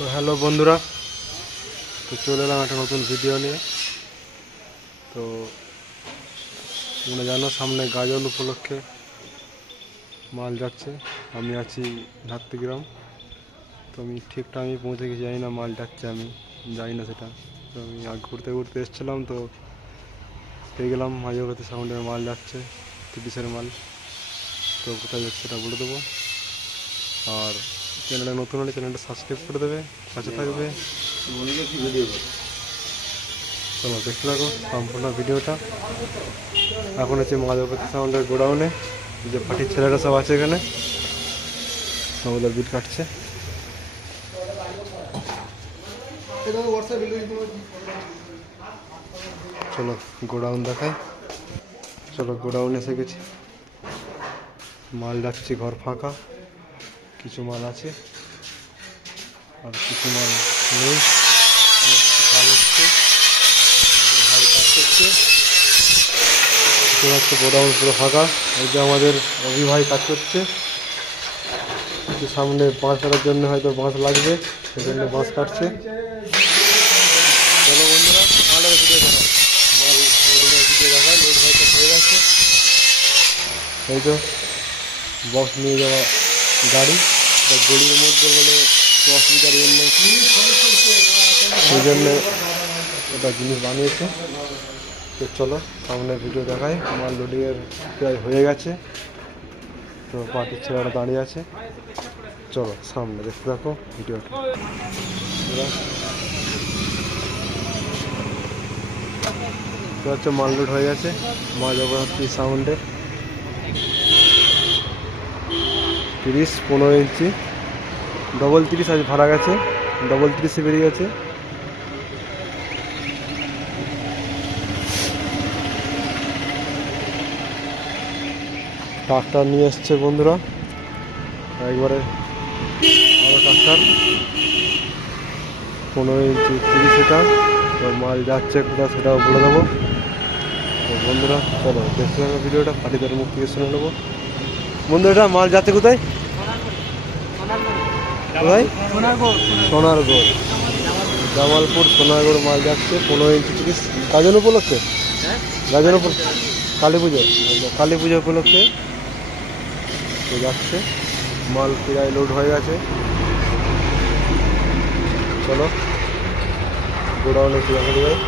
তো হ্যালো বন্ধুরা, তো চলে এলাম একটা নতুন ভিডিও নিয়ে। তো তোমরা জানো সামনে গাজন উপলক্ষে মাল যাচ্ছে। আমি আছি ধাত্রীগ্রাম। তো আমি ঠিক টাইমে পৌঁছে গেছি, জানি না মাল যাচ্ছে, আমি জানি না সেটা। তো আমি ঘুরতে ঘুরতে এসেছিলাম, তো পেয়ে গেলাম মাঝবতী সাউন্ডের মাল যাচ্ছে, 30-এর মাল। তো কোথায় যাচ্ছে সেটা বলে দেবো। আর চ্যানেলে নতুন হলে চ্যানেলটা সাবস্ক্রাইব করে দেবে, পাশে থাকবে। চলো দেখতে থাকো সম্পূর্ণ ভিডিওটা। এখন হচ্ছে মাঝবতী সাউন্ডের গোডাউনে, যে পার্টির ছেলেরা সব আছে এখানে, ওদের বিট কাটছে। চলো গোডাউন দেখাই। চলো গোডাউন এসে গেছি, মাল যাচ্ছে, ঘর ফাঁকা, কিছু মাল আছে আর কিছু মাল নেই। কাজ হচ্ছে, ভাই কাজ করছে। হচ্ছে গোডাউন পুরো ফাঁকা। এই যে আমাদের অভি ভাই কাজ করছে। সামনে বাঁশ কাটার জন্য হয়তো বাঁশ লাগবে, সেজন্য বাঁশ কাটছে। চলো বন্ধুরা, মালের ভিডিও দেখা, মাল লোডিংয়ের ভিডিও দেখা। লোড হয়তো হয়ে গেছে, এই তো বক্স নিয়ে যাওয়া গাড়ি। গলির মধ্যে বলে অসুবিধার জন্য, সেই জন্যে ওটা জিনিস বানিয়েছে। তো চলো সামনে ভিডিও দেখাই। মাল লোডিংয়ের প্রায় হয়ে গেছে, তো পার্টির ছেলেরা দাঁড়িয়ে আছে। চলো সামনে দেখতে থাকো ভিডিওটা। তো হচ্ছে মাল লোড হয়ে গেছে মাঝবতী সাউন্ডে। 30-15 ইঞ্চি ডবল 30 আজ ভাড়া গেছে, ডবল 30-এ বেরিয়ে গেছে। ট্রাক্টর নিয়ে এসছে বন্ধুরা, একবারে আরো ট্রাক্টর 15 ইঞ্চি 30 এটা। তো মাল যাচ্ছে কোথায় সেটাও বলে দেবো। তো বন্ধুরা চলো দেখতে থাকো ভিডিওটা, পার্টিদের মুখ থেকে শুনে নেবো। বন্ধু এটা মাল যাচ্ছে কোথায়? কোথায়? সোনারগড়, জামালপুর সোনারগড় মাল যাচ্ছে 15 ইঞ্চি 30। গাজন উপলক্ষে, গাজন উপলক্ষে কালী পুজো, কালী পুজো উপলক্ষে তো যাচ্ছে। মাল প্রায় লোড হয়ে গেছে। চলো গোডাউনে কি দেখা যায়।